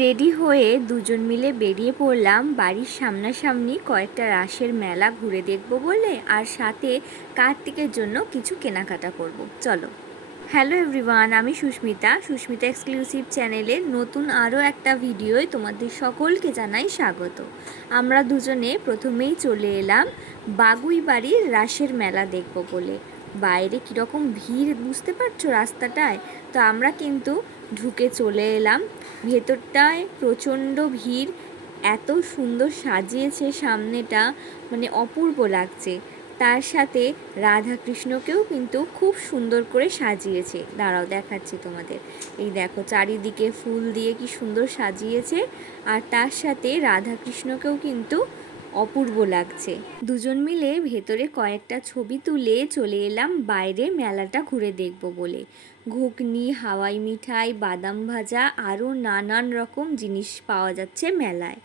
Ready হয়ে দুজন মিলে বেরিয়ে পড়লাম বাড়ির সামনাসামনি কয়েকটা রাসের মেলা ঘুরে দেখব বলে, আর সাথে কার্তিকের জন্য কিছু কেনাকাটা করব। চলো। হ্যালো এভরিওয়ান, আমি সুস্মিতা এক্সক্লুসিভ চ্যানেলের নতুন আরও একটা ভিডিওয় তোমাদের সকলকে জানাই স্বাগত। আমরা দুজনে প্রথমেই চলে এলাম বাগুই বাড়ির রাসের মেলা দেখব বলে। বাইরে কীরকম ভিড় বুঝতে পারছো রাস্তাটায়। তো আমরা কিন্তু ঢুকে চলে এলাম। ভেতরটায় প্রচণ্ড ভিড়, এত সুন্দর সাজিয়েছে সামনেটা, মানে অপূর্ব লাগছে। তার সাথে রাধাকৃষ্ণকেও কিন্তু খুব সুন্দর করে সাজিয়েছে। দাঁড়াও দেখাচ্ছি তোমাদের। এই দেখো চারিদিকে ফুল দিয়ে কি সুন্দর সাজিয়েছে, আর তার সাথে রাধাকৃষ্ণকেও কিন্তু অপূর্ব লাগছে। দুজন মিলে ভেতরে কয়েকটা ছবি তুলে চলে এলাম বাইরে মেলাটা ঘুরে দেখব বলে। ঘুগনি, হাওয়াই মিঠাই, বাদাম ভাজা আরও নানান রকম জিনিস পাওয়া যাচ্ছে মেলায়।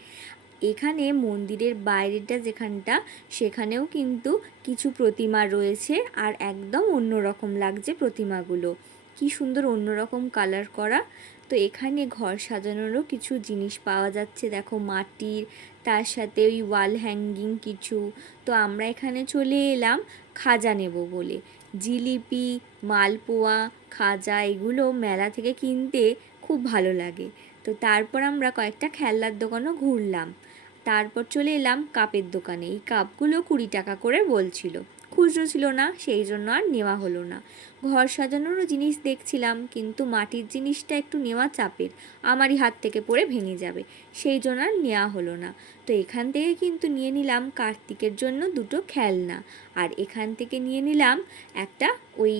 এখানে মন্দিরের বাইরেটা যেখানটা, সেখানেও কিন্তু কিছু প্রতিমা রয়েছে, আর একদম অন্যরকম লাগছে প্রতিমাগুলো। কি সুন্দর অন্যরকম কালার করা। তো এখানে ঘর সাজানোরও কিছু জিনিস পাওয়া যাচ্ছে, দেখো মাটির, তার সাথে ওই ওয়াল হ্যাঙ্গিং কিছু। তো আমরা এখানে চলে এলাম খাজা নেব বলে। জিলিপি, মালপোয়া, খাজা এগুলো মেলা থেকে কিনতে খুব ভালো লাগে। তো তারপর আমরা কয়েকটা খেলনার দোকানও ঘুরলাম। তারপর চলে এলাম কাপের দোকানে। এই কাপগুলো 20 টাকা করে বলছিল, খুচরো ছিল না, সেই জন্য আর নেওয়া হলো না। ঘর সাজানোরও জিনিস দেখছিলাম, কিন্তু মাটির জিনিসটা একটু নেওয়া চাপের, আমারই হাত থেকে পড়ে ভেঙে যাবে, সেই জন্য আর নেওয়া হলো না। তো এখান থেকে কিন্তু নিয়ে নিলাম কার্তিকের জন্য দুটো খেলনা, আর এখান থেকে নিয়ে নিলাম একটা ওই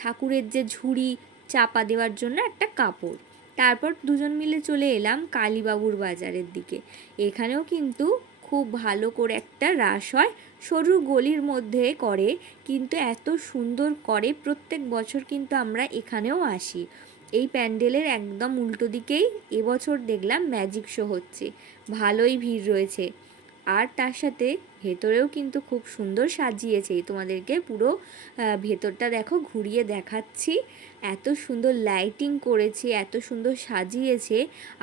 ঠাকুরের যে ঝুড়ি চাপা দেওয়ার জন্য একটা কাপড়। তারপর দুজন মিলে চলে এলাম কালীবাবুর বাজারের দিকে। এখানেও কিন্তু খুব ভালো করে একটা রাস হয়, সরু গলির মধ্যে করে, কিন্তু এত সুন্দর করে। প্রত্যেক বছর কিন্তু আমরা এখানেও আসি। এই প্যান্ডেলের একদম উল্টো দিকেই এবছর দেখলাম ম্যাজিক শো হচ্ছে, ভালোই ভিড় রয়েছে। আর তার সাথে ভেতরেও কিন্তু খুব সুন্দর সাজিয়েছে। তোমাদেরকে পুরো ভেতরটা দেখো, ঘুরিয়ে দেখাচ্ছি। এত সুন্দর লাইটিং করেছে, এত সুন্দর সাজিয়েছে।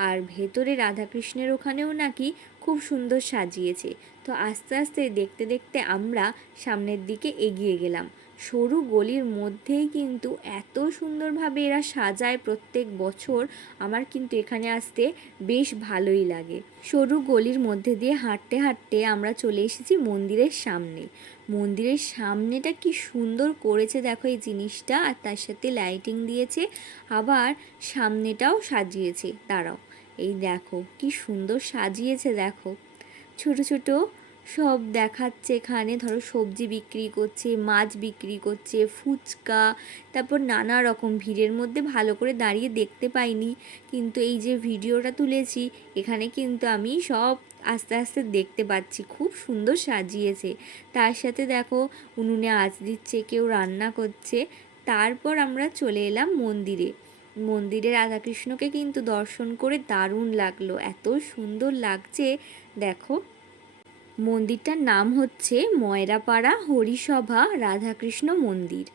আর ভেতরে রাধাকৃষ্ণের ওখানেও নাকি খুব সুন্দর সাজিয়েছে। তো আস্তে আস্তে দেখতে দেখতে আমরা সামনের দিকে এগিয়ে গেলাম। সরু গলির মধ্যেই কিন্তু এত সুন্দরভাবে এরা সাজায় প্রত্যেক বছর। আমার কিন্তু এখানে আসতে বেশ ভালোই লাগে। সরু গলির মধ্যে দিয়ে হাঁটতে হাঁটতে আমরা চলে এসেছি মন্দিরের সামনে। মন্দিরের সামনেটা কি সুন্দর করেছে দেখো এই জিনিসটা, আর তার সাথে লাইটিং দিয়েছে, আবার সামনেটাও সাজিয়েছে। দাঁড়াও, এই দেখো কি সুন্দর সাজিয়েছে দেখো। ছোট ছোট সব দেখাচ্ছে এখানে, ধরো সবজি বিক্রি করছে, মাছ বিক্রি করছে, ফুচকা, তারপর নানা রকম। ভিড়ের মধ্যে ভালো করে দাঁড়িয়ে দেখতে পাইনি, কিন্তু এই যে ভিডিওটা তুলেছি এখানে কিন্তু আমি সব আস্তে আস্তে দেখতে পাচ্ছি। খুব সুন্দর সাজিয়েছে। তার সাথে দেখো উনুনে আঁচ দিচ্ছে, কেউ রান্না করছে। তারপর আমরা চলে এলাম মন্দিরে। মন্দিরে রাধাকৃষ্ণকে কিন্তু দর্শন করে দারুণ লাগলো, এত সুন্দর লাগছে দেখো। মন্দিরটার নাম হচ্ছে ময়রাপাড়া হরিসভা রাধাকৃষ্ণ মন্দির।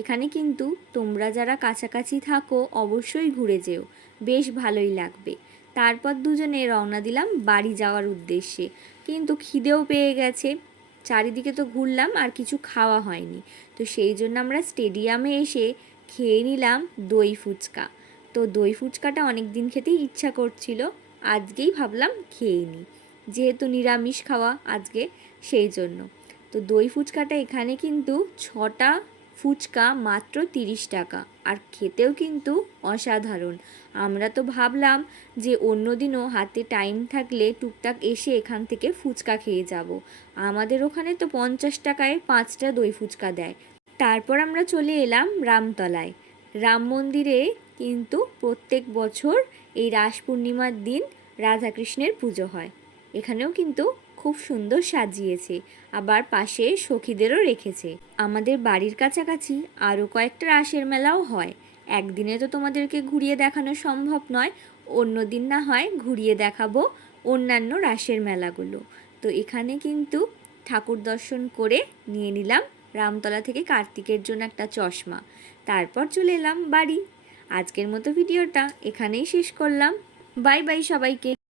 এখানে কিন্তু তোমরা যারা কাছাকাছি থাকো অবশ্যই ঘুরে যেও, বেশ ভালোই লাগবে। তারপর দুজনে রওনা দিলাম বাড়ি যাওয়ার উদ্দেশ্যে, কিন্তু খিদেও পেয়ে গেছে। চারিদিকে তো ঘুরলাম আর কিছু খাওয়া হয়নি, তো সেই জন্য আমরা স্টেডিয়ামে এসে খেয়ে নিলাম দই ফুচকা। তো দই ফুচকাটা অনেক দিন খেতেই ইচ্ছা করছিল, আজকেই ভাবলাম খেয়ে নিই, যেহেতু নিরামিষ খাওয়া আজকে, সেই জন্য। তো দই ফুচকাটা এখানে কিন্তু 6টা ফুচকা মাত্র 30 টাকা, আর খেতেও কিন্তু অসাধারণ। আমরা তো ভাবলাম যে অন্য দিনও হাতে টাইম থাকলে টুকটাক এসে এখান থেকে ফুচকা খেয়ে যাব। আমাদের ওখানে তো 50 টাকায় 5টা দই ফুচকা দেয়। তারপর আমরা চলে এলাম রামতলায়। রাম মন্দিরে কিন্তু প্রত্যেক বছর এই রাস পূর্ণিমার দিন রাধাকৃষ্ণের পুজো হয়। এখানেও কিন্তু খুব সুন্দর সাজিয়েছে, আবার পাশে সখীদেরও রেখেছে। আমাদের বাড়ির কাছাকাছি আরও কয়েকটা রাসের মেলাও হয়। একদিনে তো তোমাদেরকে ঘুরিয়ে দেখানো সম্ভব নয়, অন্য দিন না হয় ঘুরিয়ে দেখাবো অন্যান্য রাসের মেলাগুলো। তো এখানে কিন্তু ঠাকুর দর্শন করে নিয়ে নিলাম রামতলা থেকে কার্তিকের জন্য একটা চশমা। তারপর চলে এলাম বাড়ি। আজকের মতো ভিডিওটা এখানেই শেষ করলাম। বাই বাই সবাইকে।